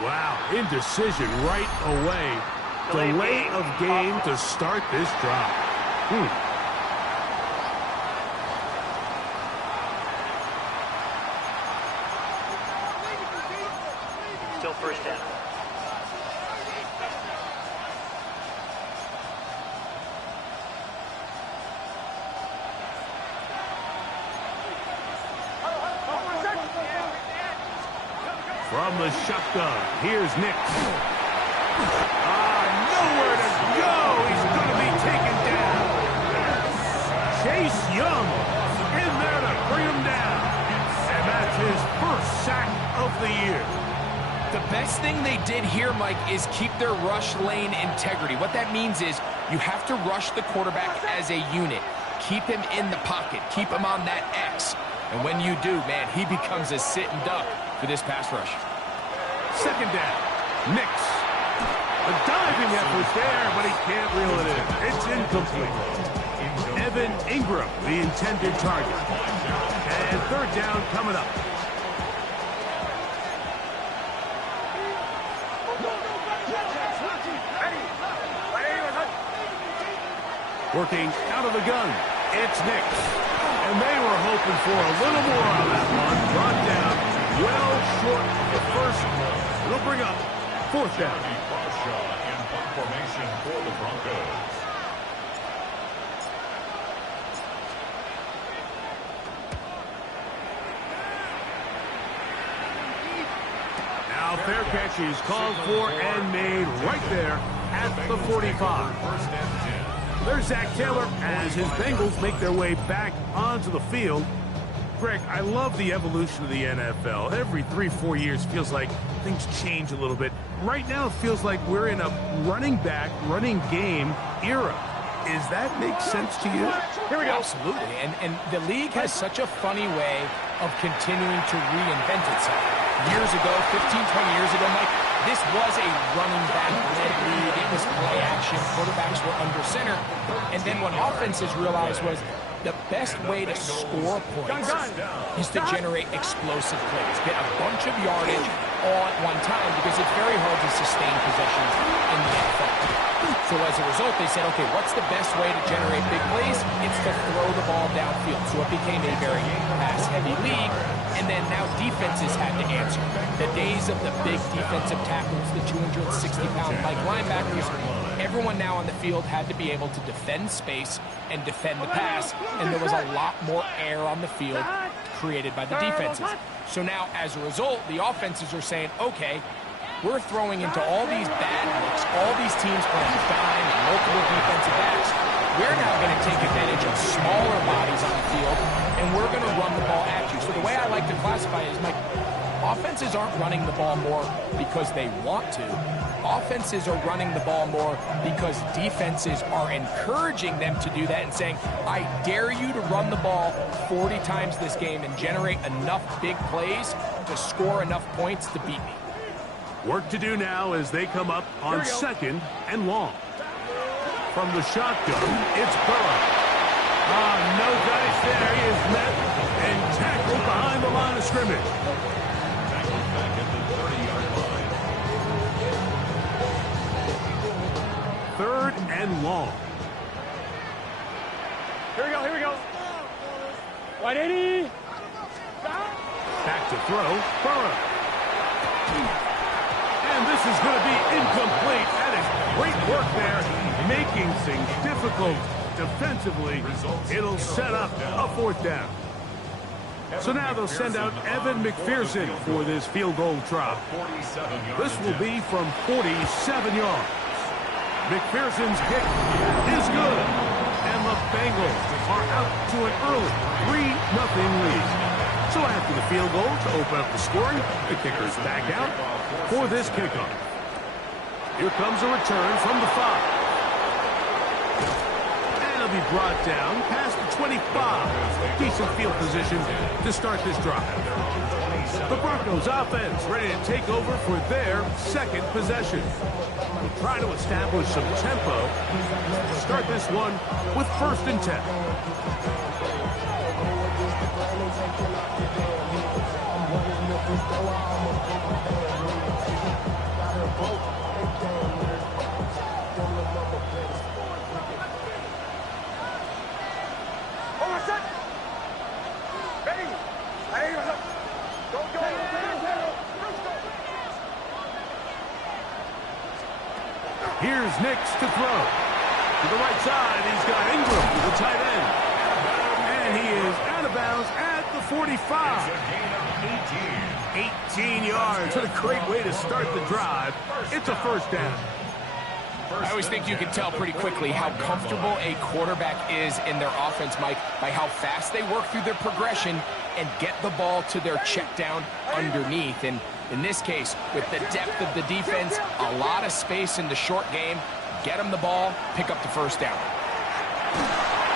Wow, indecision right away. Delay of game to start this drive. Still first down. From the shotgun, here's Nix. Nowhere to go. He's going to be taken down. Chase Young in there to bring him down. And that's his first sack of the year. The best thing they did here, Mike, is keep their rush lane integrity. What that means is you have to rush the quarterback as a unit. Keep him in the pocket. Keep him on that X. And when you do, man, he becomes a sitting duck for this pass rush. Second down. Nix. A diving effort there, but he can't reel it in. It's incomplete. Evan Ingram, the intended target. And third down coming up. Working out of the gun. It's Nix. And they were hoping for a little more on that one. Brought down well short of the first. It'll bring up fourth down. In punt formation for the Broncos. Now fair catch is called for and made right there at the 45. First and 10. There's Zach Taylor as his Bengals make their way back onto the field. Greg, I love the evolution of the NFL. Every 3-4 years feels like things change a little bit. Right now it feels like we're in a running back, running game era. Does that make sense to you? Here we go. Absolutely. And the league has such a funny way of continuing to reinvent itself. Years ago, 15, 20 years ago, Mike, this was a running back-led league. It was play action. Quarterbacks were under center. And then what offenses realized was the best way to score points is to generate explosive plays. Get a bunch of yardage all at one time because it's very hard to sustain possessions in the NFL. So as a result, they said, okay, what's the best way to generate big plays? It's to throw the ball downfield. So it became a very pass-heavy league. And then now defenses had to answer. The days of the big defensive tackles, the 260-pound like linebackers, everyone now on the field had to be able to defend space and defend the pass, and there was a lot more air on the field created by the defenses. So now, as a result, the offenses are saying, okay, we're throwing into all these bad looks, all these teams playing dime and multiple defensive backs. We're now going to take advantage of smaller bodies on the field, and we're going to run the ball at you. So the way I like to classify it is, Mike, offenses aren't running the ball more because they want to. Offenses are running the ball more because defenses are encouraging them to do that and saying, I dare you to run the ball 40 times this game and generate enough big plays to score enough points to beat me. Work to do now as they come up on second and long. From the shotgun, it's Burrow. No dice there. He is met and tackled behind the line of scrimmage. Tackled back at the 30-yard line. Third and long. Here we go. 180. Back to throw, Burrow. And this is going to be incomplete. That is great work there, making things difficult defensively. It'll set up a fourth down. So now they'll send out Evan McPherson for this field goal try. This will be from 47 yards. McPherson's kick is good. And the Bengals are out to an early 3-0 lead. So after the field goal to open up the scoring, the kicker's back out for this kickoff. Here comes a return from the 5. And it'll be brought down past the 25. Decent field position to start this drive. The Broncos offense ready to take over for their second possession. We'll try to establish some tempo. Start this one with 1st and 10. Here's Nix to throw. To the right side, he's got Ingram to the tight end. And he is out of bounds at the 45. 18 yards. What a great way to start the drive. It's a first down. I always think you can tell pretty quickly how comfortable a quarterback is in their offense, Mike, by how fast they work through their progression and get the ball to their check down underneath. And in this case, with the depth of the defense, a lot of space in the short game, get him the ball, pick up the first down.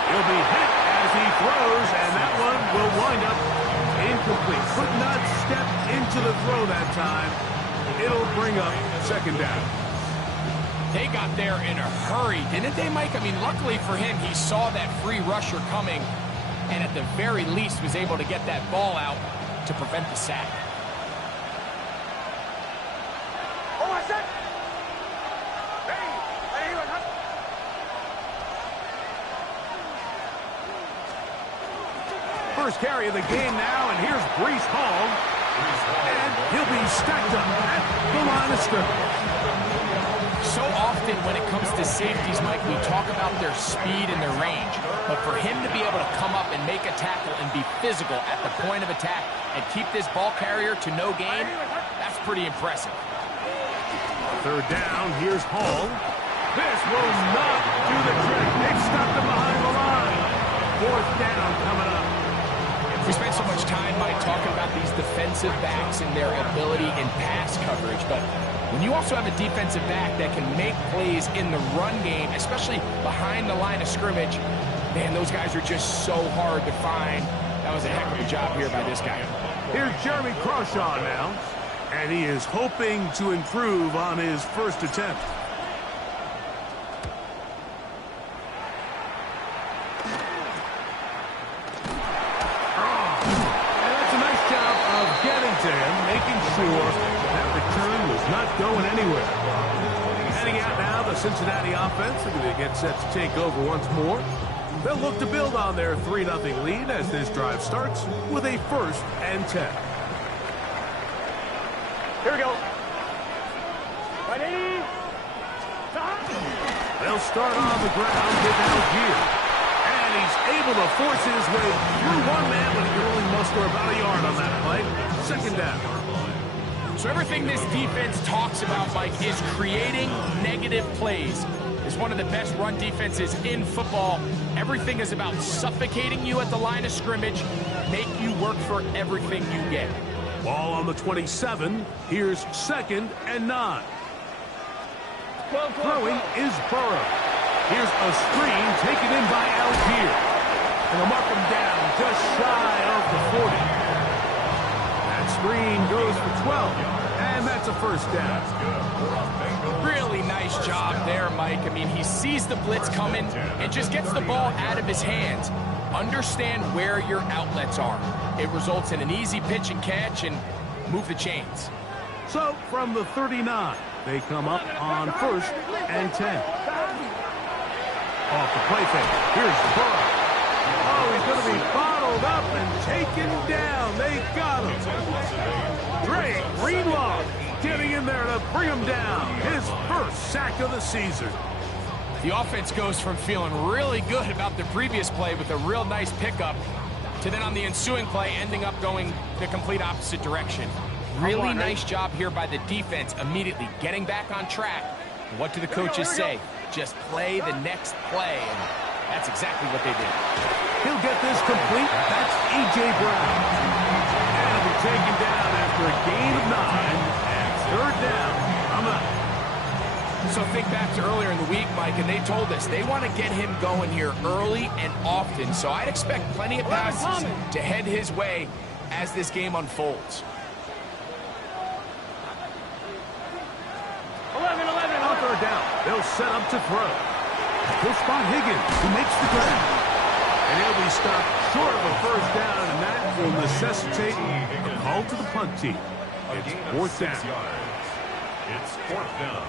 He'll be hit as he throws, and that one will wind up incomplete. Could not step into the throw that time. It'll bring up second down. They got there in a hurry, didn't they, Mike? I mean, luckily for him, he saw that free rusher coming, and at the very least was able to get that ball out to prevent the sack. First carry of the game now, and here's Breece Hall. And he'll be stacked up at the line of scrimmage. So often when it comes to safeties, Mike, we talk about their speed and their range. But for him to be able to come up and make a tackle and be physical at the point of attack and keep this ball carrier to no gain, that's pretty impressive. Third down, here's Hall. This will not do the trick. They've stopped him behind the line. Fourth down coming up. We spent so much time, Mike, talking about these defensive backs and their ability in pass coverage, but when you also have a defensive back that can make plays in the run game, especially behind the line of scrimmage, man, those guys are just so hard to find. That was a heck of a job here by this guy. Here's Jeremy Crawshaw now, and he is hoping to improve on his first attempt. To him, making sure that return was not going anywhere. Heading out now, the Cincinnati offense are going to get set to take over once more. They'll look to build on their 3-0 lead as this drive starts with a 1st and 10. Here we go. Ready? They'll start on the ground with Algier. And he's able to force his way through one man, but he can only muster about a yard on that play. Second down. So everything this defense talks about, Mike, is creating negative plays. It's one of the best run defenses in football. Everything is about suffocating you at the line of scrimmage, make you work for everything you get. Ball on the 27. Here's 2nd and 9. Throwing is Burrow. Here's a screen taken in by Algier. And they'll mark him down just shy of the 40. Screen goes for 12, and that's a first down. Really nice job there, Mike. I mean, he sees the blitz coming and just gets the ball out of his hands. Understand where your outlets are. It results in an easy pitch and catch and move the chains. So, from the 39, they come up on 1st and 10. Off the play fake. Here's Burrow. Oh, he's going to be bottled up and taken down. They got him. Dre Greenlaw getting in there to bring him down. His first sack of the season. The offense goes from feeling really good about the previous play with a real nice pickup to then on the ensuing play ending up going the complete opposite direction. Really nice job here by the defense immediately getting back on track. What do the coaches say? Just play the next play. And that's exactly what they did. He'll get this complete. That's A.J. Brown. And he'll be taken down after a gain of 9. 3rd down. I'm out. So think back to earlier in the week, Mike, and they told us they want to get him going here early and often. So I'd expect plenty of passes to head his way as this game unfolds. 11. On 3rd down. They'll set up to throw. He'll spot Higgins, who makes the grab. And he'll be stopped short of a first down, and that will necessitate a call to the punt team. It's 4th down. It's 4th down.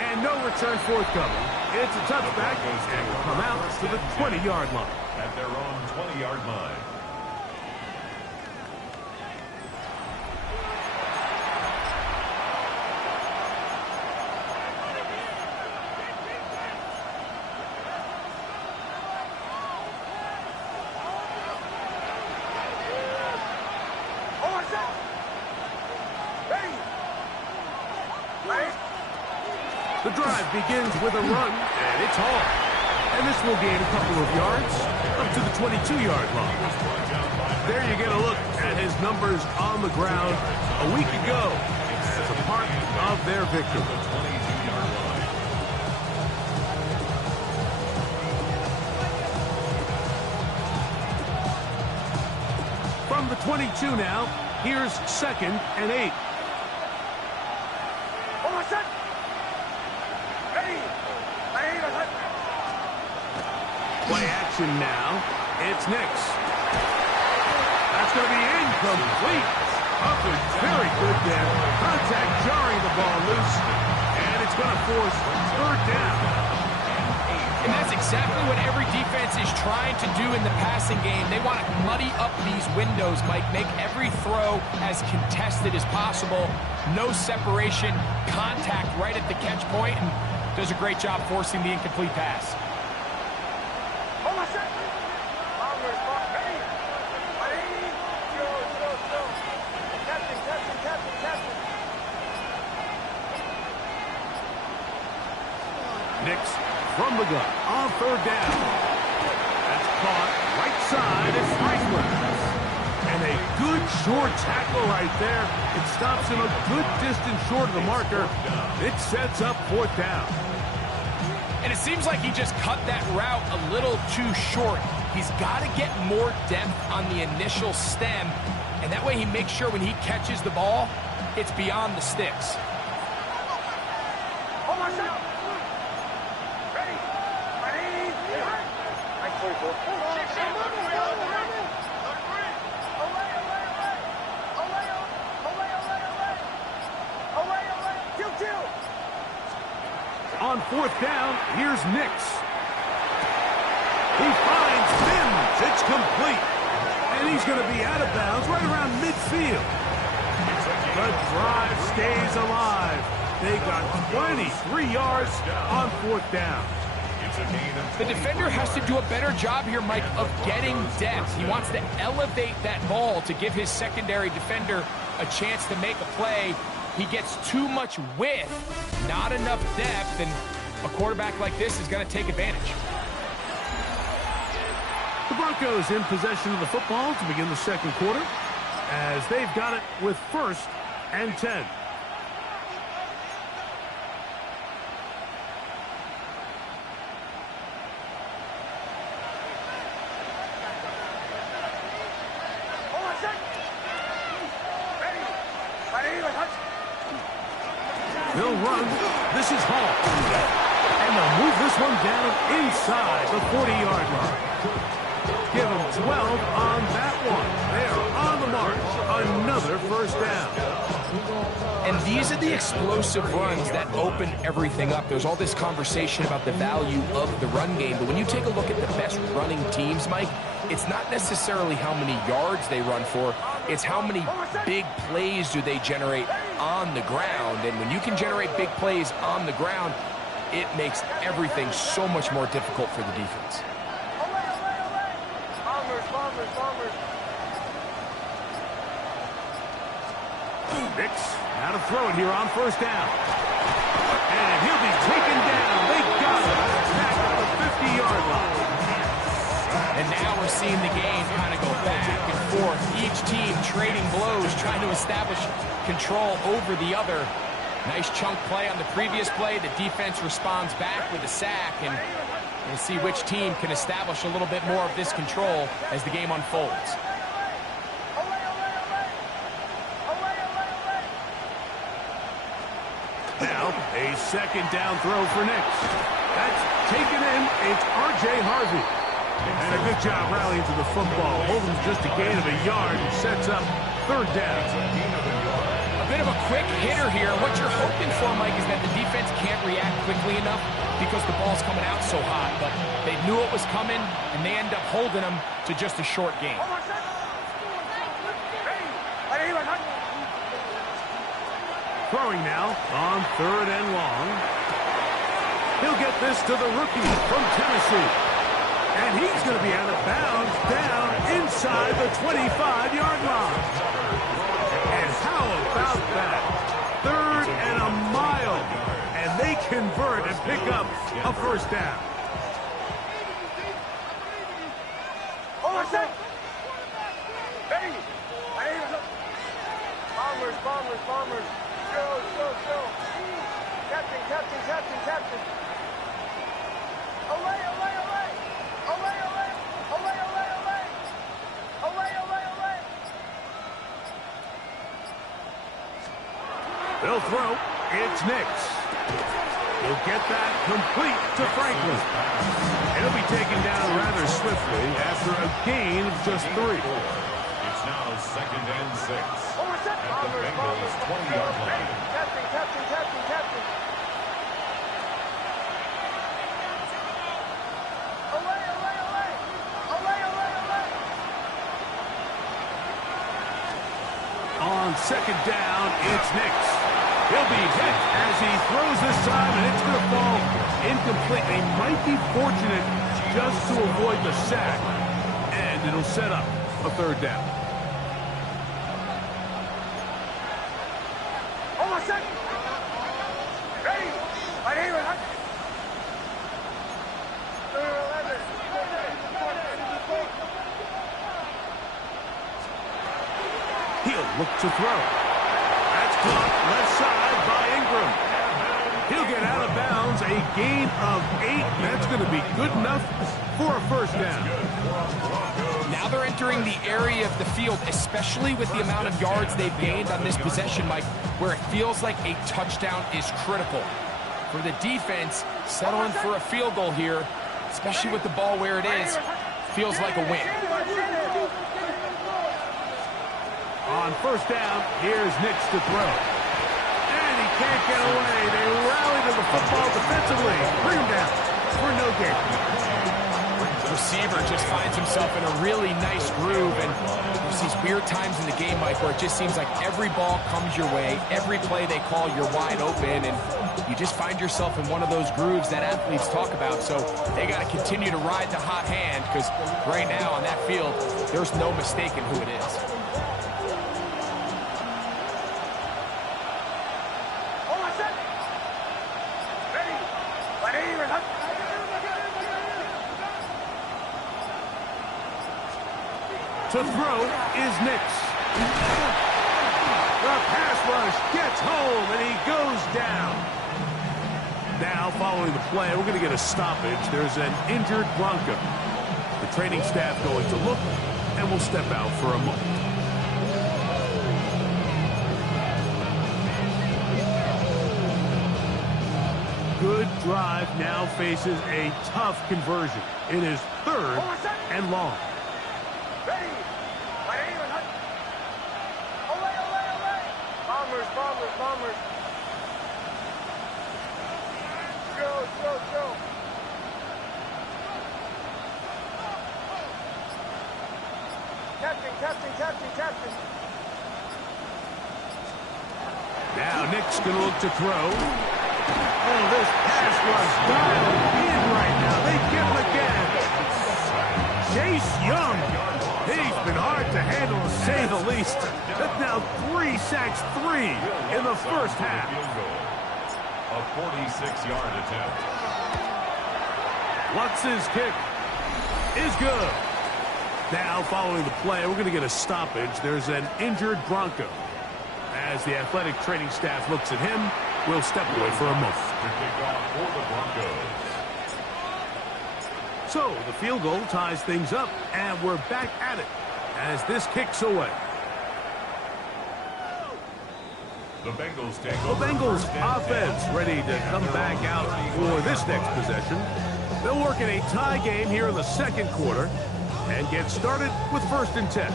And no return forthcoming. It's a touchback, and will come out to the 20-yard line. At their own 20-yard line. drive begins with a run, and it's hauled. And this will gain a couple of yards, up to the 22-yard line. There you get a look at his numbers on the ground a week ago as a part of their victory. From the 22 now, here's 2nd and 8. Play action now. It's Nix. That's going to be incomplete. Up and very good there. Contact jarring the ball loose. And it's going to force 3rd down. And that's exactly what every defense is trying to do in the passing game. They want to muddy up these windows, Mike. Make every throw as contested as possible. No separation. Contact right at the catch point. And does a great job forcing the incomplete pass. Nix from the gun on 3rd down. That's caught right side. It's Reisler. And a good short tackle right there. It stops him a good distance short of the marker. It sets up 4th down. And it seems like he just cut that route a little too short. He's got to get more depth on the initial stem. And that way he makes sure when he catches the ball, it's beyond the sticks. On 4th down, here's Nix. He finds Mims. It's complete. And he's going to be out of bounds right around midfield. The drive stays alive. They got 23 yards on 4th down. The defender has to do a better job here, Mike, of getting depth. He wants to elevate that ball to give his secondary defender a chance to make a play. He gets too much width, not enough depth, and a quarterback like this is going to take advantage. The Broncos in possession of the football to begin the 2nd quarter as they've got it with 1st and 10. They'll run. This is Hall. And they'll move this one down inside the 40-yard line. Give them 12 on that one. They are on the march. Another 1st down. And these are the explosive runs that open everything up. There's all this conversation about the value of the run game, but when you take a look at the best running teams, Mike, it's not necessarily how many yards they run for, it's how many big plays do they generate on the ground. And when you can generate big plays on the ground, it makes everything so much more difficult for the defense. Nix, now to throw it here on 1st down. And he'll be taken down. They got him. Back at the 50-yard line. And now we're seeing the game kind of go back and forth. Each team trading blows, trying to establish control over the other. Nice chunk play on the previous play. The defense responds back with a sack, and we'll see which team can establish a little bit more of this control as the game unfolds. Now, a 2nd down throw for Nix. That's taken in. It's R.J. Harvey. And a good job rallying to the football. Holding just a gain of a yard and sets up 3rd down. A bit of a quick hitter here. What you're hoping for, Mike, is that the defense can't react quickly enough because the ball's coming out so hot. But they knew it was coming, and they end up holding them to just a short gain. Throwing now on 3rd and long. He'll get this to the rookie from Tennessee. And he's going to be out of bounds down inside the 25-yard line. And how about that? 3rd and a mile. And they convert and pick up a first down. Bombers. Go. Captain. Away. They'll throw. It's Nix. He'll get that complete to Franklin. He'll be taken down rather swiftly after a gain of just 3. It's now 2nd and 6 at the Bengals' 20-yard line. Captain. On 2nd down, it's Nix. He'll be hit as he throws this time, and it's going to fall incomplete. They might be fortunate just to avoid the sack, and it'll set up a 3rd down. He'll look to throw. That's caught left side by Ingram. He'll get out of bounds. A gain of 8. That's going to be good enough for a first down. Now they're entering the area of the field, especially with the amount of yards they've gained on this possession, Mike, where it feels like a touchdown is critical. For the defense, settling for a field goal here, especially with the ball where it is, feels like a win. On first down, here's Nix to throw. And he can't get away. They rally to the football defensively. Bring him down for no gain. Receiver just finds himself in a really nice groove, and there's these weird times in the game, Mike, where it just seems like every ball comes your way, every play they call, you're wide open, and you just find yourself in one of those grooves that athletes talk about. So they got to continue to ride the hot hand, because right now on that field, there's no mistaking who it is. To throw is Nix. The pass rush gets home, and he goes down. Now, following the play, we're going to get a stoppage. There's an injured Bronco. The training staff going to look, and we'll step out for a moment. Good drive now faces a tough conversion. It is 3rd and long. Bombers. Go. Captain. Now Nick's going to look to throw. Oh, this pass rush dialed in right now. They get him again. Chase Young. He's been hard to handle, to say the least. That's now 3 sacks, 3 in the first half. A 46-yard attempt. Lutz's kick is good. Now, following the play, we're going to get a stoppage. There's an injured Bronco. As the athletic training staff looks at him, we'll step away for a moment. For the Broncos. So, the field goal ties things up, and we're back at it as this kicks away. The Bengals take The over. Bengals offense ready to come back out for this next possession. They'll work in a tie game here in the second quarter and get started with 1st and 10.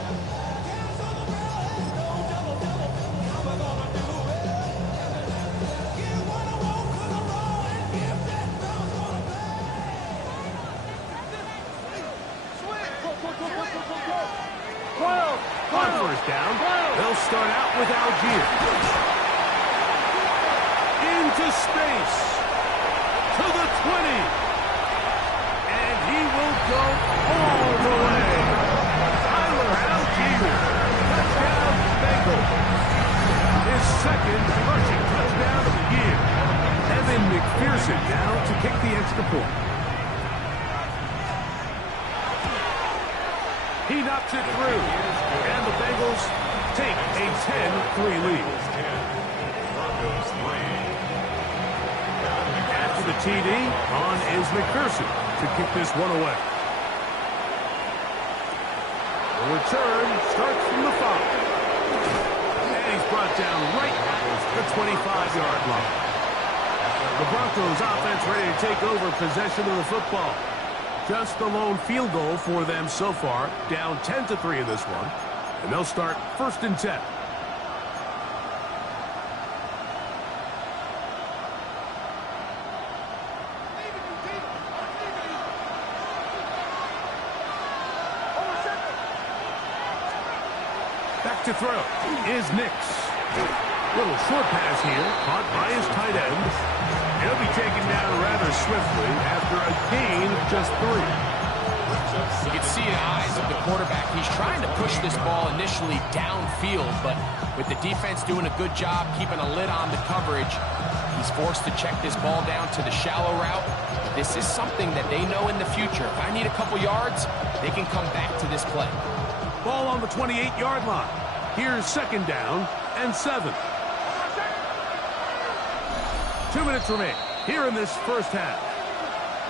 On 1st down, they'll start out with Algier. Into space. To the 20. And he will go all the way. Tyler Algier. Touchdown, Bengals. His 2nd rushing touchdown of the year. Evan McPherson He knocks it through. And the Bengals take a 10-3 lead. Broncos 3. After the TD, on is McPherson to kick this one away. The return starts from the 5. And he's brought down right at the 25-yard line. The Broncos offense ready to take over possession of the football. Just the lone field goal for them so far, down 10-3 in this one. And they'll start 1st and 10. Back to throw is Nix. Little short pass here, caught by his tight end. He'll be taken down rather swiftly after a gain of just 3. You can see in the eyes of the quarterback, he's trying to push this ball initially downfield, but with the defense doing a good job keeping a lid on the coverage, he's forced to check this ball down to the shallow route. This is something that they know in the future. If I need a couple yards, they can come back to this play. Ball on the 28-yard line. Here's 2nd down and 7. 2 minutes remain here in this first half.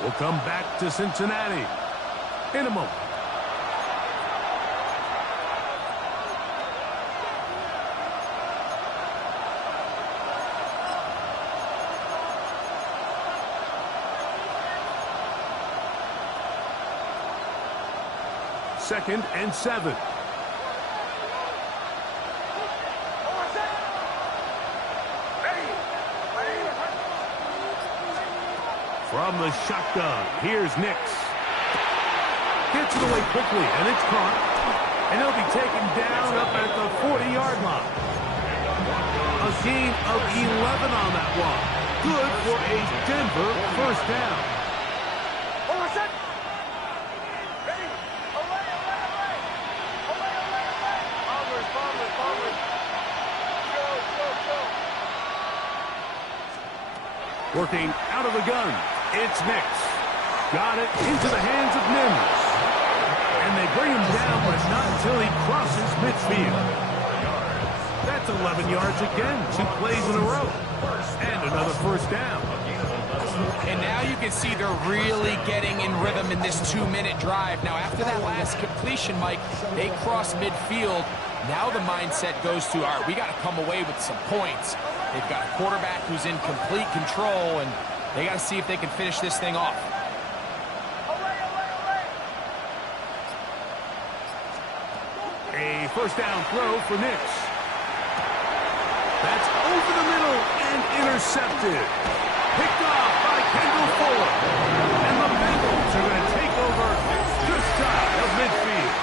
We'll come back to Cincinnati in a moment. Second and 7. From the shotgun, here's Nix. Gets it away quickly, and it's caught. And he'll be taken down up at the 40-yard line. A gain of 11 on that one. Good for a Denver 1st down. Working out of the gun, it's Nix. Got it into the hands of Mims. And they bring him down, but not until he crosses midfield. That's 11 yards again, 2 plays in a row. And another 1st down. And now you can see they're really getting in rhythm in this 2-minute drive. Now, after that last completion, Mike, they cross midfield. Now the mindset goes to, all right, we got to come away with some points. They've got a quarterback who's in complete control, and they got to see if they can finish this thing off. A 1st down throw for Nix. That's over the middle and intercepted. Picked off by Kendall Fuller. And the Bengals are going to take over just shy of midfield.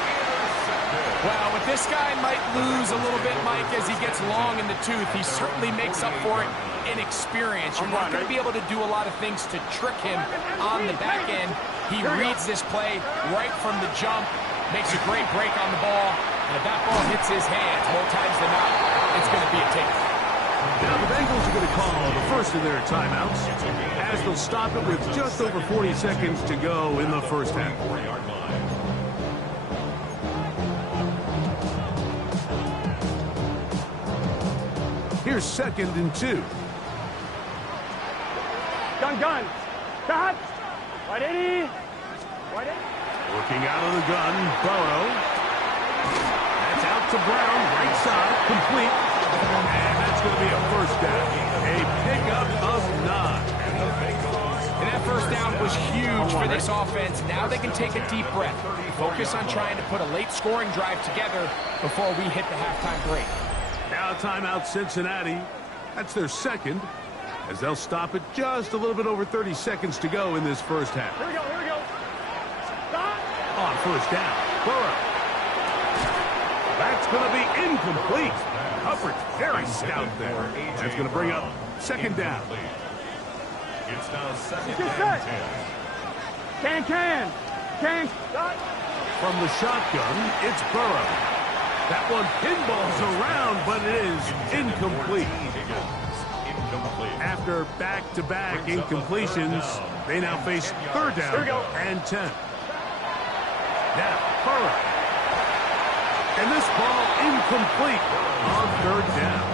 Well, with this guy might lose a little bit, Mike, as he gets long in the tooth. He certainly makes up for it in experience. You're not going to be able to do a lot of things to trick him on the back end. He reads this play right from the jump, makes a great break on the ball, and if that ball hits his hands more times than not, it's going to be a takeover. Now the Bengals are going to call the first of their timeouts as they'll stop it with just over 40 seconds to go in the first half. Here's 2nd and 2. Gun. Cut. Right in. Working out of the gun, Burrow. That's out to Brown, right side, complete. And that's going to be a 1st down. A pickup of 9. And that 1st down was huge for this offense. Now they can take a deep breath. Focus on trying to put a late scoring drive together before we hit the halftime break. Now timeout Cincinnati. That's their 2nd, as they'll stop it just a little bit over 30 seconds to go in this first half. Here we go. Stop. On 1st down, Burrow. That's going to be incomplete. Hubbard's very stout there. That's going to bring up 2nd down. It's now 2nd Get and set. 10. Can. Stop. From the shotgun, it's Burrow. That one pinballs around, but it is incomplete. After back-to-back incompletions, they now face 3rd down and 10. Now, Burrow And this ball incomplete on third down.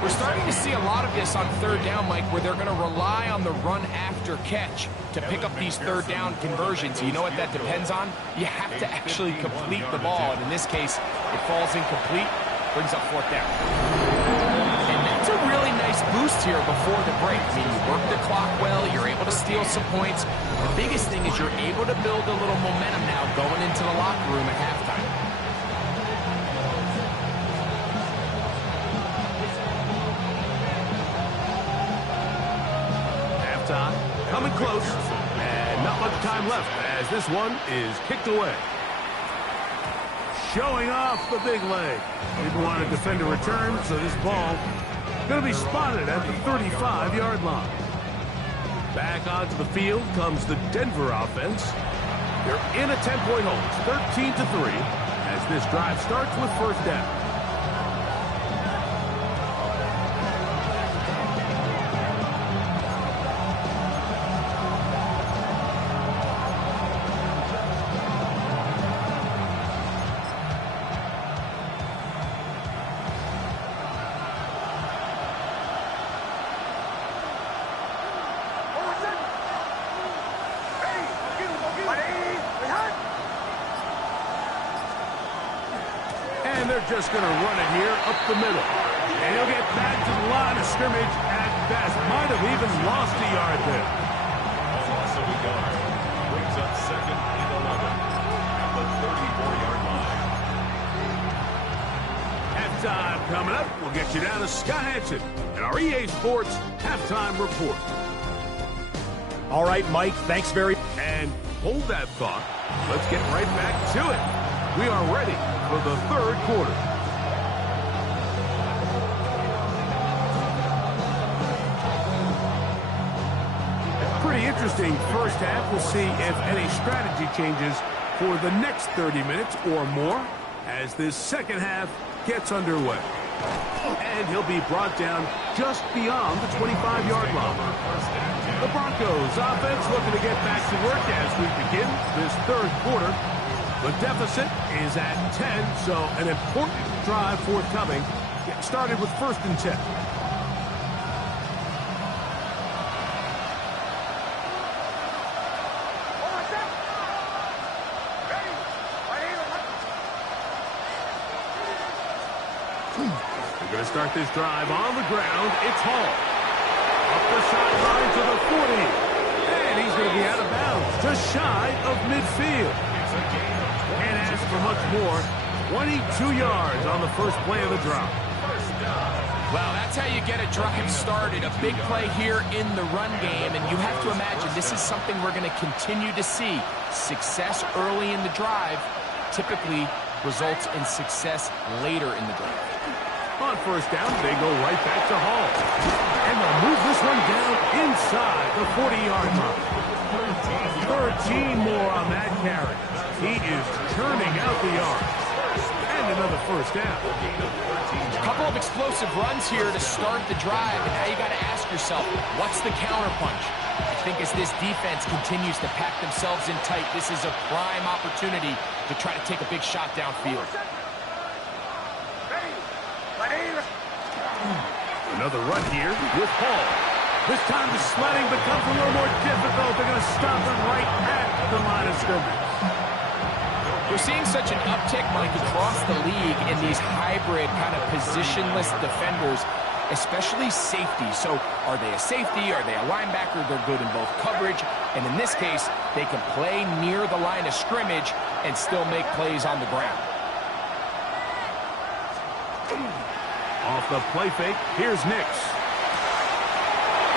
We're starting to see a lot of this on third down, Mike, where they're going to rely on the run after catch to pick up these third down conversions. You know what that depends on? You have to actually complete the ball. And in this case, it falls incomplete, brings up fourth down. And that's a really nice boost here before the break. I mean, you work the clock well, you're able to steal some points. The biggest thing is you're able to build a little momentum now going into the locker room at halftime. Coming close, and not much time left as this one is kicked away. Showing off the big leg. Didn't want to defend a return, so this ball going to be spotted at the 35-yard line. Back onto the field comes the Denver offense. They're in a 10-point hole. It's 13-3 as this drive starts with first down. They're just going to run it here up the middle. And he'll get back to the line of scrimmage at best. Might have even lost a yard there. Loss of a yard. Brings up second and 11 at the 34-yard line. Halftime coming up. We'll get you down to Scott Hansen and our EA Sports Halftime Report. All right, Mike, thanks very much. And hold that thought. Let's get right back to it. We are ready for the third quarter. Pretty interesting first half. We'll see if any strategy changes for the next 30 minutes or more as this second half gets underway. And he'll be brought down just beyond the 25-yard line. The Broncos offense looking to get back to work as we begin this third quarter. The deficit is at 10, so an important drive forthcoming. Get started with first and 10. We're going to start this drive on the ground. It's Hall. Up the sideline to the 40. And he's going to be out of bounds, just shy of midfield. Can't ask for much more. 22 yards on the first play of the drive. Well, that's how you get a drive started. A big play here in the run game, and you have to imagine this is something we're going to continue to see. Success early in the drive typically results in success later in the drive. On first down, they go right back to Hall. And they'll move this one down inside the 40-yard line. 13 more on that carry. He is churning out the yards. And another first down. A couple of explosive runs here to start the drive, and now you got to ask yourself, what's the counterpunch? I think as this defense continues to pack themselves in tight, this is a prime opportunity to try to take a big shot downfield. Another run here with Hall. This time the sledding becomes a little more difficult. They're going to stop him right at the line of scrimmage. We're seeing such an uptick, Mike, across the league in these hybrid kind of positionless defenders, especially safety. So are they a safety? Are they a linebacker? They're good in both coverage. And in this case, they can play near the line of scrimmage and still make plays on the ground. Off the play fake, here's Nix.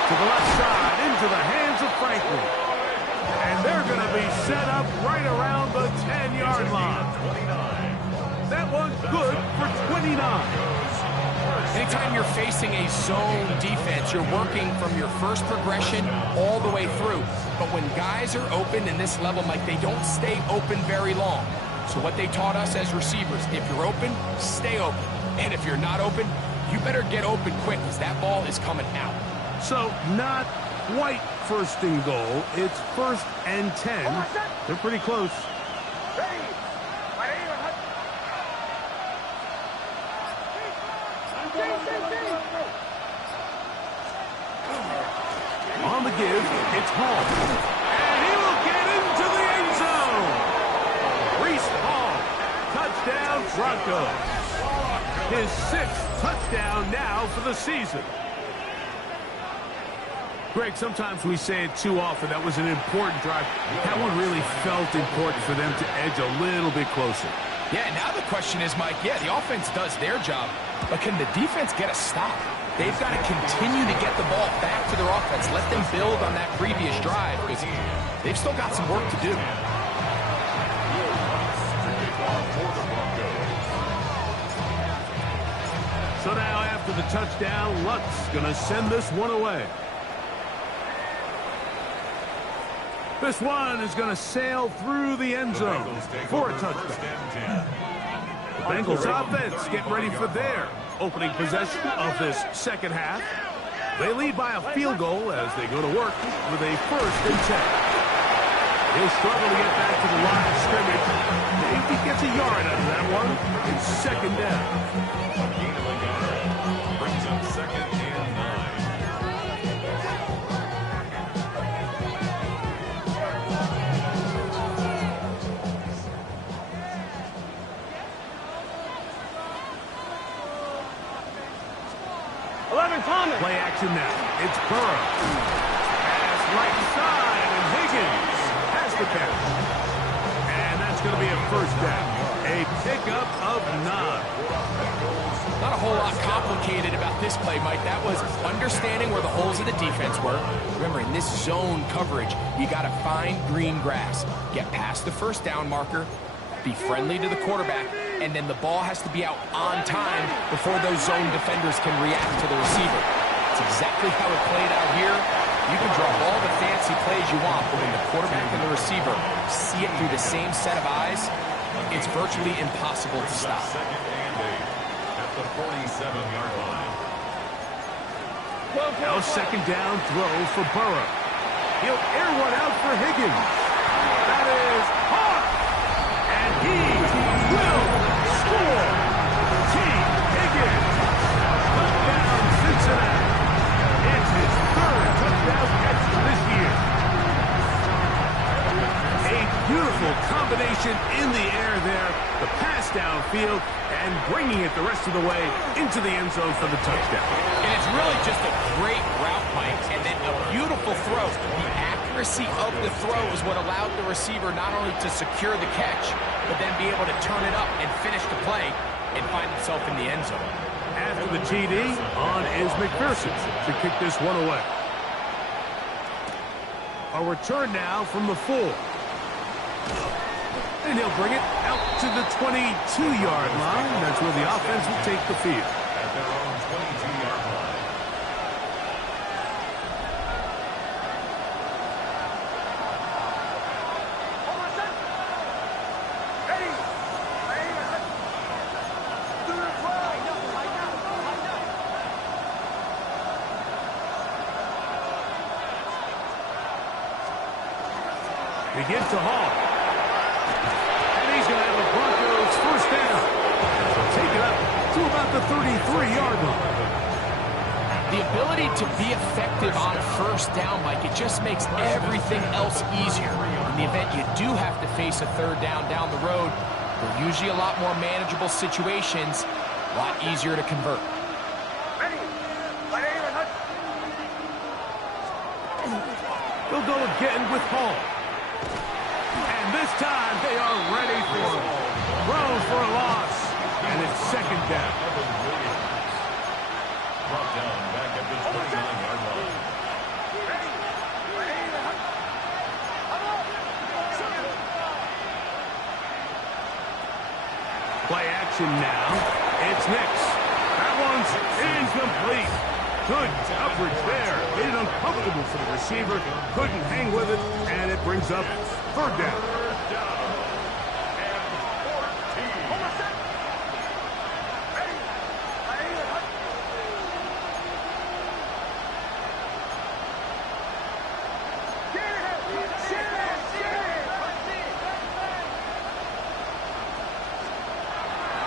To the left side, into the hands of Franklin. And they're going to be set up right around the 10-yard line. That one's good for 29. Anytime you're facing a zone defense, you're working from your first progression all the way through. But when guys are open in this level, Mike, they don't stay open very long. So what they taught us as receivers, if you're open, stay open. And if you're not open, you better get open quick because that ball is coming out. So not quite first and goal. It's first and 10. They're pretty close. give. It's Hall. And he will get into the end zone. Reese Hall. Touchdown, Broncos. His 6th touchdown now for the season. Greg, sometimes we say it too often. That was an important drive. That one really felt important for them to edge a little bit closer. Yeah, now the question is, Mike, yeah, the offense does their job, but can the defense get a stop? They've got to continue to get the ball back to their offense. Let them build on that previous drive because they've still got some work to do. So now after the touchdown, Luck's going to send this one away. This one is going to sail through the end zone for a touchdown. The Bengals offense getting ready for their opening possession of this second half. They lead by a field goal as they go to work with a 1st and 10. He'll struggle to get back to the line of scrimmage. If he gets a yard out of that one, it's 2nd down. Brings up 2nd and 9. Thomas. Play action now. It's Burrow. Pass right side, and Higgins has the catch. And that's going to be a 1st down. A pickup of 9. Not a whole lot complicated about this play, Mike. That was understanding where the holes of the defense were. Remember, in this zone coverage, you got to find green grass. Get past the 1st down marker. Be friendly to the quarterback, and then the ball has to be out on time before those zone defenders can react to the receiver. It's exactly how it played out here. You can draw all the fancy plays you want, but when the quarterback and the receiver see it through the same set of eyes, it's virtually impossible to stop. 2nd and 8 at the 47-yard line. Now 2nd down throw for Burrow. He'll air one out for Higgins. That is hard. And he will score. T. Higgins. Touchdown, Cincinnati. It's his 3rd touchdown catch this year. A beautiful combination in the air there. The pass downfield and bringing it the rest of the way into the end zone for the touchdown. And it's really just a great route, Mike, and then a beautiful throw. The accuracy of the throw is what allowed the receiver not only to secure the catch, but then be able to turn it up and finish the play and find himself in the end zone. After the TD, on is McPherson to kick this one away. A return now from the 4. And he'll bring it out to the 22-yard line. That's where the offense will take the field. At their own 22-yard line. They give to Hall. And he's going to have the Broncos 1st down. They'll take it up to about the 33-yard line. The ability to be effective on 1st down, Mike, it just makes everything else easier. In the event you do have to face a 3rd down the road, they're usually a lot more manageable situations, a lot easier to convert. They'll go again with Hall. And this time they are ready for him. Throws for a loss. And it's 2nd down. Brought down back at the 29-yard line. Play action now. It's Nix. That one's incomplete. Good coverage there. Made it uncomfortable for the receiver. Couldn't hang with it. And it brings up 3rd down.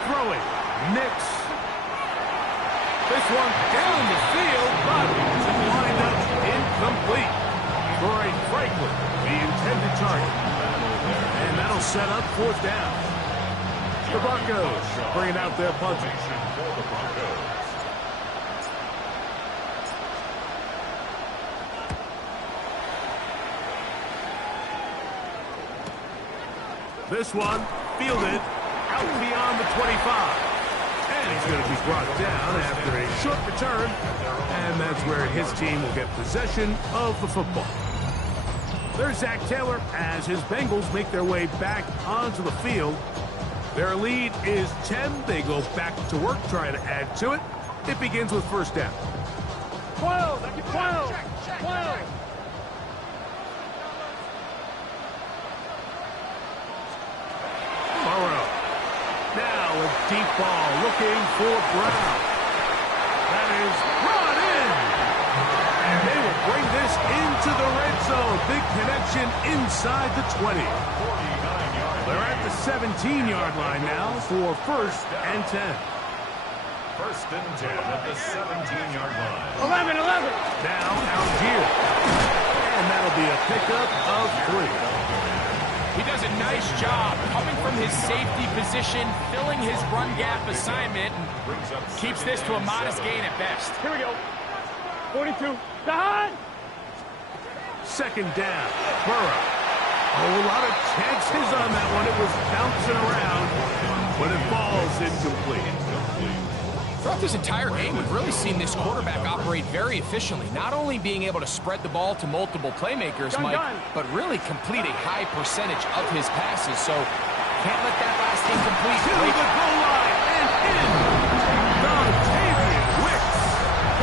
Throwing. Nix. This one down the field, but lined up incomplete. Troy Franklin, the intended target. And that'll set up fourth down. The Broncos bringing out their punter. This one fielded out beyond the 25. And he's going to be brought down after a short return. And that's where his team will get possession of the football. There's Zach Taylor as his Bengals make their way back onto the field. Their lead is 10. They go back to work, trying to add to it. It begins with first down. 12. 12. 12. Burrow. Now a deep ball looking for Brown. That is brought in. And they will bring this into the red zone. Big connection inside the 20. They're at the 17-yard line now for first and 10. First and 10 at the 17-yard line. 11. Now Algier. And that'll be a pickup of 3. He does a nice job coming from his safety position, filling his run gap assignment, and keeps this to a modest gain at best. Here we go. 42. Done. Second down. Burrow. Oh, a lot of chances on that one. It was bouncing around, but it falls incomplete. Throughout this entire game, we've really seen this quarterback operate very efficiently, not only being able to spread the ball to multiple playmakers, Mike, but really complete a high percentage of his passes. So can't let that last incomplete. To the goal line and in. Dontavian Wicks.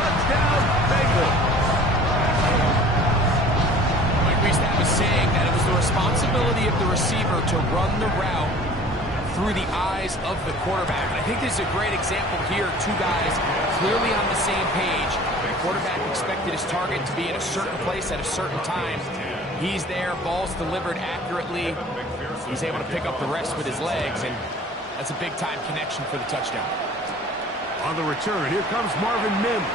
Touchdown, Bengals. Mike Reestab was saying that it was the responsibility of the receiver to run the route through the eyes of the quarterback. And I think this is a great example here. Two guys clearly on the same page. The quarterback expected his target to be in a certain place at a certain time. He's there, ball's delivered accurately. He's able to pick up the rest with his legs, and that's a big-time connection for the touchdown. On the return, here comes Marvin Mims.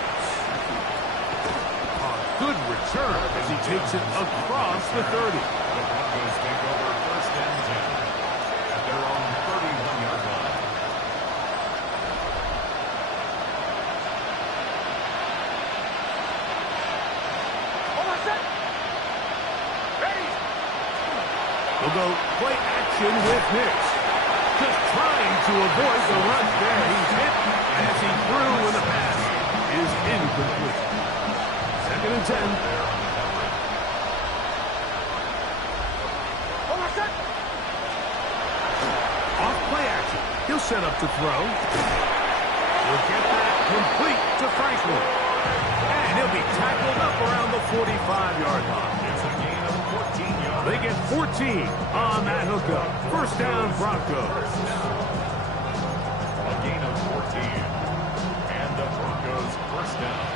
A good return as he takes it across the 30. The Broncos take over first and 10 at their own 31-yard line. We'll go play action with Nix. Just trying to avoid the run there. He's hit as he threw when the pass is incomplete. Second and 10. Off play action. He'll set up to throw. We'll get that complete to Franklin. And he'll be tackled up around the 45-yard line. It's a gain of 14 yards. They get 14 on that hookup. First down, Broncos. A gain of 14. And the Broncos first down.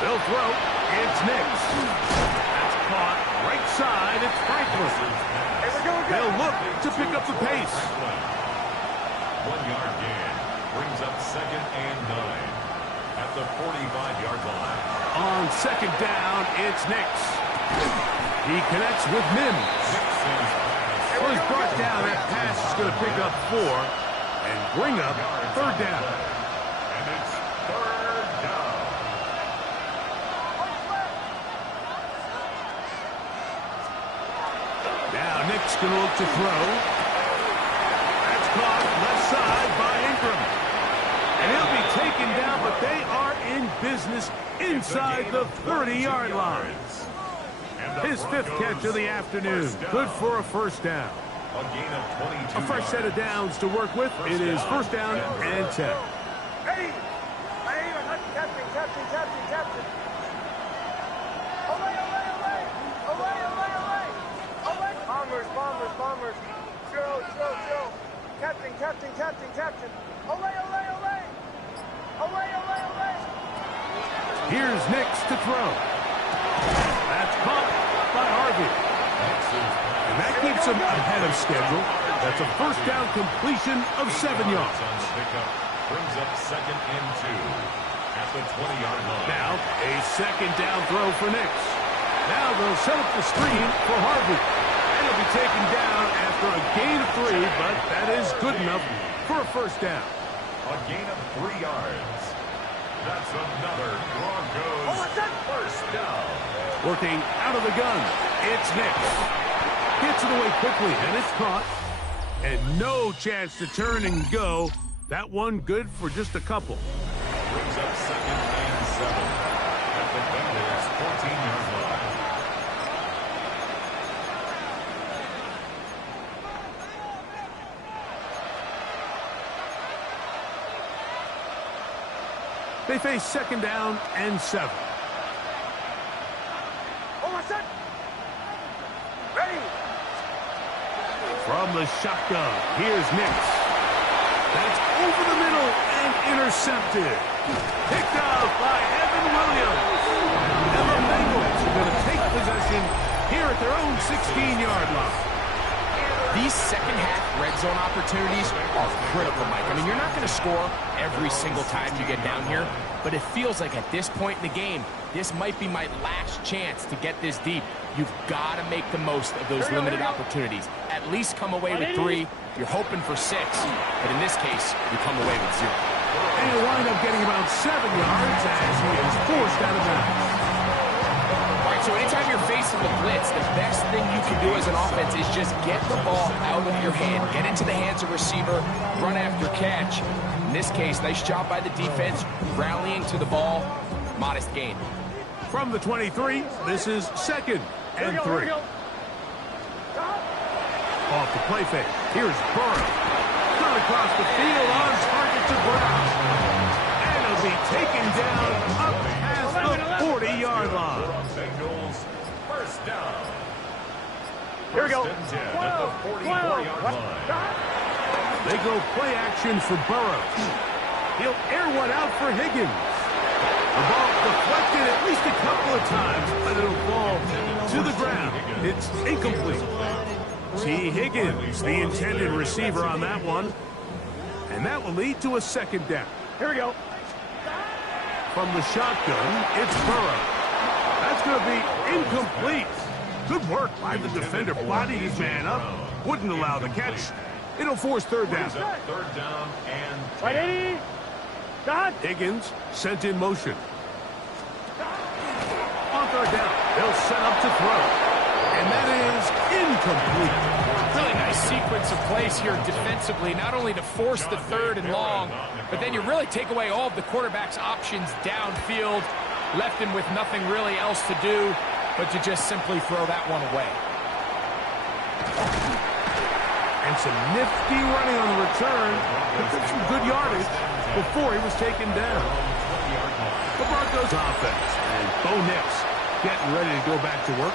They'll throw. It's Nix. That's caught. Right side, it's Franklin. They'll look to pick up the pace. 1 yard gain. Brings up second and 9 at the 45-yard line. On second down, it's Nix. He connects with Mims. Well, he's brought down. That pass is going to pick up 4 and bring up third down. And it's third down. Now Nix going to look to throw. That's caught left side by Ingram. And he'll be taken down, but they are in business inside the 30-yard line. His fifth catch of the afternoon. Good for a first down. A gain of 22. A fresh set of downs to work with. It is first down and 10. Hey! Captain. Away! Bombers. Chill. Captain. Away! Here's Nix to throw. That's caught by Harvey. And that keeps him ahead of schedule. That's a first down completion of 7 yards. On the pickup. Brings up second and 2. at the 20-yard line. Now, a second down throw for Nix. Now they'll set up the screen for Harvey. And he'll be taken down after a gain of 3, but that is good enough for a first down. A gain of 3 yards. That's another Broncos first down. Working out of the gun, it's Nix. Gets it away quickly, and it's caught. And no chance to turn and go. That one good for just a couple. Brings up 2nd and 7 at the Bengals' 14-yard line. They face 2nd down and 7. Ready. From the shotgun, here's Nix. That's over the middle and intercepted. Picked out by Evan Williams. And the Bengals are going to take possession here at their own 16-yard line. These second-half red zone opportunities are critical, Mike. I mean, you're not going to score every single time you get down here, but it feels like at this point in the game, this might be my last chance to get this deep. You've got to make the most of those limited opportunities. At least come away with 3. You're hoping for 6, but in this case, you come away with 0. And he'll wind up getting about 7 yards as he is forced out of bounds. All right, so anytime you're facing the blitz, the best thing you can do as an offense is just get the ball out of your hand, get into the hands of receiver, run after catch. In this case, nice job by the defense, rallying to the ball, modest gain. From the 23, this is 2nd and 3. Off the play fake. Here's Burrow. Not across the field, on target to Brown. And he'll be taken down up past the 40-yard line. Bengals first down. Here we go. First and 10 at the 44-yard line. They go play action for Burrow. He'll air one out for Higgins. The ball deflected at least a couple of times, but it'll fall to the ground. It's incomplete. T. Higgins, the intended receiver on that one. And that will lead to a 2nd down. Here we go. From the shotgun, it's Burrow. That's going to be incomplete. Good work by the defender. Bodied his man up. Wouldn't allow the catch. It'll force 3rd down. 3rd down and 10. Ready. God. Higgins sent in motion. On 3rd down, they'll set up to throw. And that is incomplete. Really nice sequence of plays here defensively, not only to force the 3rd and long, but then you really take away all of the quarterback's options downfield, left him with nothing really else to do but to just simply throw that one away. And some nifty running on the return. Picked up some good yardage before he was taken down. The Broncos offense and Bo Nix getting ready to go back to work.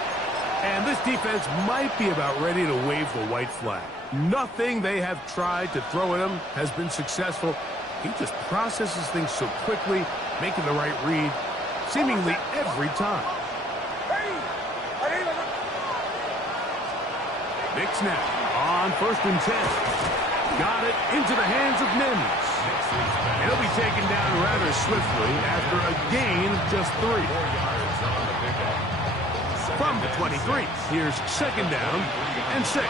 And this defense might be about ready to wave the white flag. Nothing they have tried to throw at him has been successful. He just processes things so quickly, making the right read, seemingly every time. Nix now on 1st and 10. Got it into the hands of Mims. He'll be taken down rather swiftly after a gain of just 3. From the 23, here's 2nd down and 6.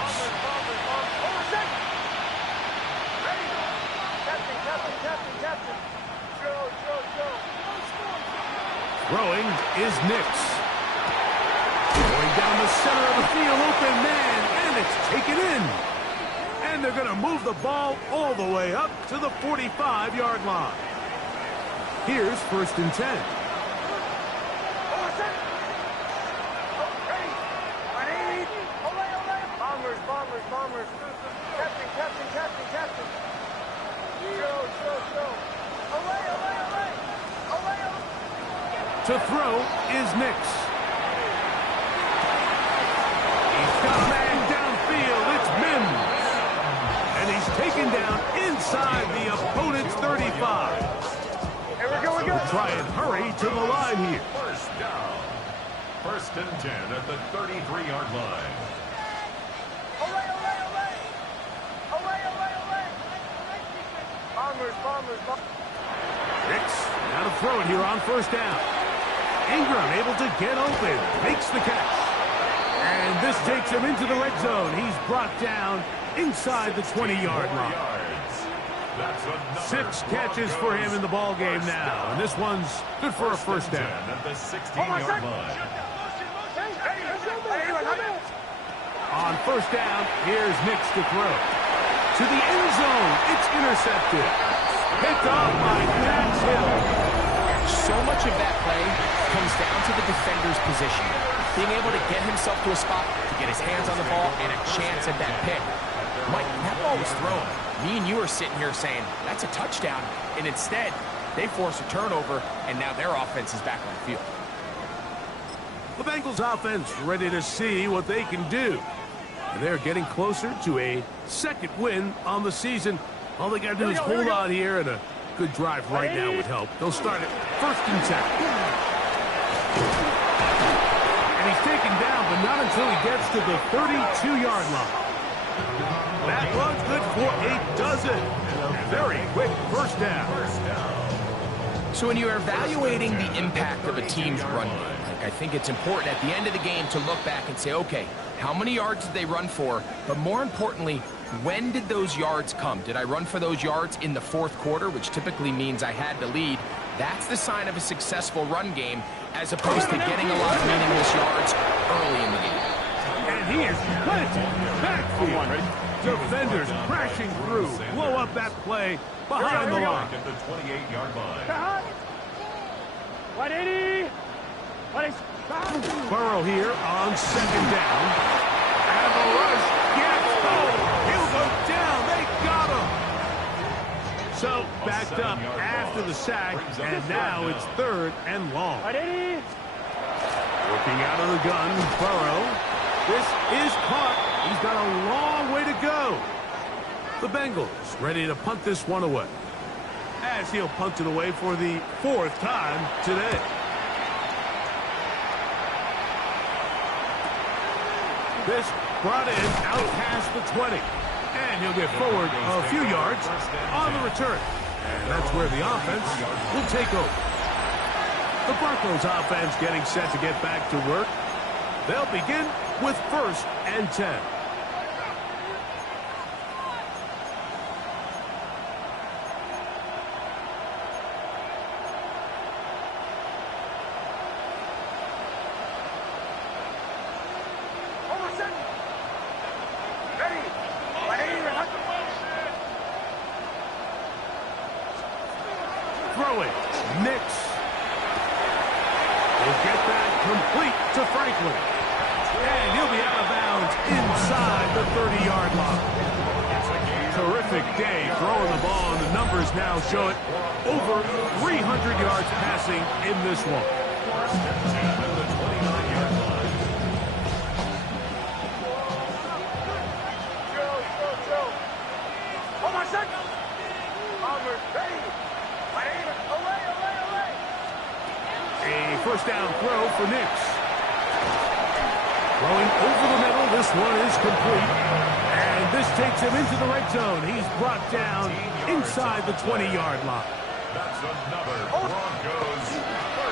Throwing is Nix. Going down the center of the field, open man, and it's taken in. And they're going to move the ball all the way up to the 45-yard line. Here's 1st and 10. Bombers. Captain. Show. Away. To throw is Nix. He's got a man downfield. It's Mims. And he's taken down inside the opponent's 35. Here we go. We'll try and hurry to the line here. First down. 1st and 10 at the 33-yard line. Away. Bombers. Nix Now to throw it here on first down. Ingram able to get open. Makes the catch. And this takes him into the red zone. He's brought down inside the 20-yard line. 6 catches for him in the ball game now. And this one's good for a first down. At the 16-yard line. On first down, here's Nix to throw. To the end zone, it's intercepted. Picked off by Max Hill. So much of that play comes down to the defender's position. Being able to get himself to a spot, to get his hands on the ball, and a chance at that pick. Mike, that ball was thrown. Me and you are sitting here saying, that's a touchdown. And instead, they force a turnover, and now their offense is back on the field. The Bengals offense ready to see what they can do. And they're getting closer to a second win on the season. All they got to do is hold on here, and a good drive right now would help. They'll start it 1st and 10. And he's taken down, but not until he gets to the 32-yard line. That runs good for a dozen. And a very quick first down. So when you're evaluating the impact of a team's run game, I think it's important at the end of the game to look back and say, okay, how many yards did they run for? But more importantly, when did those yards come? Did I run for those yards in the 4th quarter, which typically means I had the lead? That's the sign of a successful run game, as opposed to getting a lot of meaningless yards early in the game. And he is planted backfield. Defenders crashing through. Blow up that play behind the line. At the 28-yard line. 180. Burrow here on 2nd down. And the rush gets home. He'll go down. They got him. So backed up after the sack, and now it's 3rd and long. 180. Working out of the gun, Burrow. This is caught. He's got a long way to go. The Bengals ready to punt this one away, as he'll punt it away for the 4th time today. This brought in out past the 20. And he'll get forward a few yards on the return. And that's where the offense will take over. The Broncos offense getting set to get back to work. They'll begin with 1st and 10. Throwing. Nix. Will get that complete to Franklin. And he'll be out of bounds inside the 30-yard line. Terrific day throwing the ball, and the numbers now show it. Over 300 yards passing in this one. Hold on a second. Bombers ready. A first down throw for Nix. Throwing over the middle. This one is complete. And this takes him into the red zone. He's brought down inside the 20-yard line. That's another Broncos.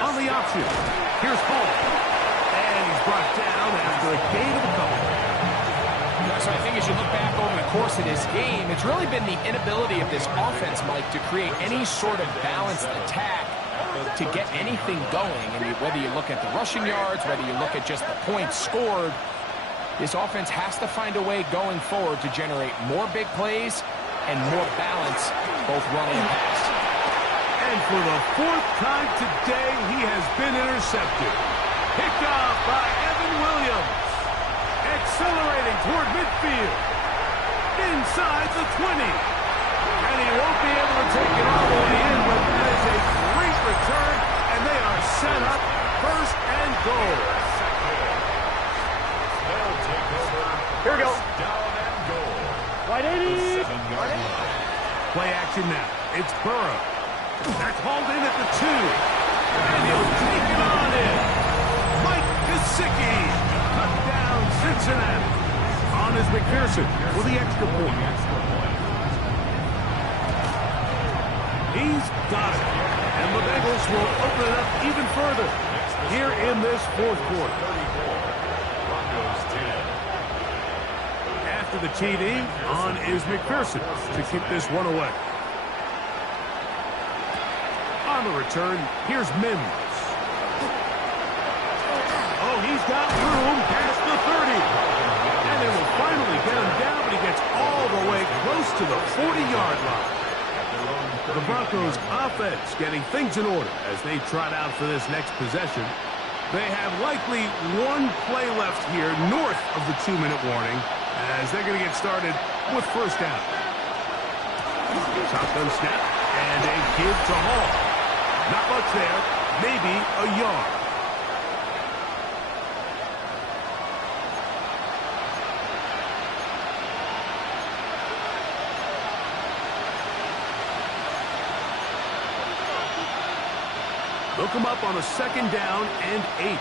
On the option, here's Hall. And he's brought down after a gain of a couple. So I think as you look back over the course of this game, it's really been the inability of this offense, Mike, to create any sort of balanced attack to get anything going. And whether you look at the rushing yards, whether you look at just the points scored, this offense has to find a way going forward to generate more big plays and more balance, both running and pass. And for the 4th time today, he has been intercepted. Picked off by Evan Williams. Accelerating toward midfield. Inside the 20. And he won't be able to take it all the way in, but that is a great return, and they are set up 1st and goal. They'll take over. Here we go. Down and goal. 180. 7-yard line. Play action now. It's Burrow. That's hauled in at the 2. And he'll take it on in. Mike Gesicki. Touchdown, Cincinnati. On is McPherson for the extra point. He's got it. And the Bengals will open it up even further here in this fourth quarter. Broncos 10. After the TD, on is McPherson to kick this one away. On the return, here's Mims. Oh, he's got room past the 30. And they will finally get him down, but he gets all the way close to the 40-yard line. The Broncos offense getting things in order as they trot out for this next possession. They have likely one play left here north of the 2-minute warning as they're going to get started with first down. Shotgun snap and a give to Hall. Not much there, maybe a yard. They'll come up on a second down and 8.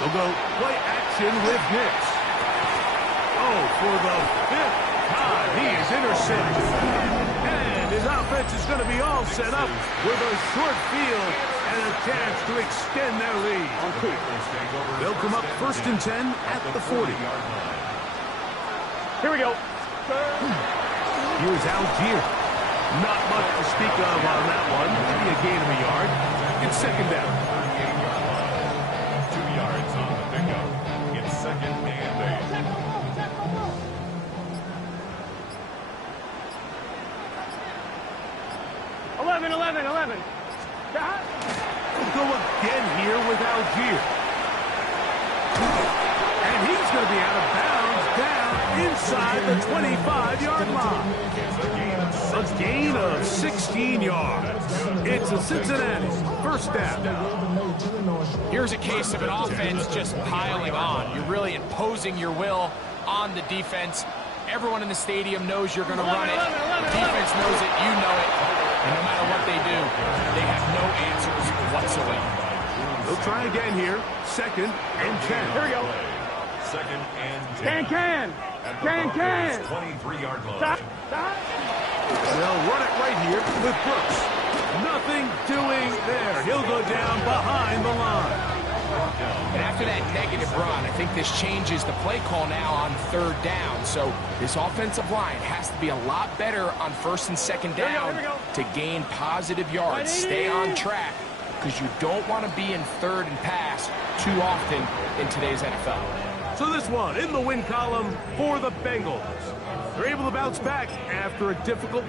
They'll go play action with Hicks. Oh, for the 5th time, he is intercepted. And his offense is going to be all set up with a short field and a chance to extend their lead. They'll come up 1st and 10 at the 40. Here we go. Here's Algier. Not much to speak of on that one. Maybe a gain of a yard. It's second down. 2 yards on the pickup. It's second and 8. Eleven. We'll go again here with Algier. And he's going to be out of bounds down inside the 25-yard line. A gain of 16 yards. It's a Cincinnati first down. Here's a case of an offense just piling on. You're really imposing your will on the defense. Everyone in the stadium knows you're going to run it. The defense knows it. You know it. And no matter what they do, they have no answers whatsoever. They'll try again here. Second and 10. Here we go. Second and 10. Can. At the Broncos' 23-yard line. They'll run it right here with Brooks. Nothing doing there. He'll go down behind the line. And after that negative run, I think this changes the play call now on 3rd down. So this offensive line has to be a lot better on 1st and 2nd down to gain positive yards. Stay on track because you don't want to be in 3rd and pass too often in today's NFL. So this one in the win column for the Bengals. They're able to bounce back after a difficult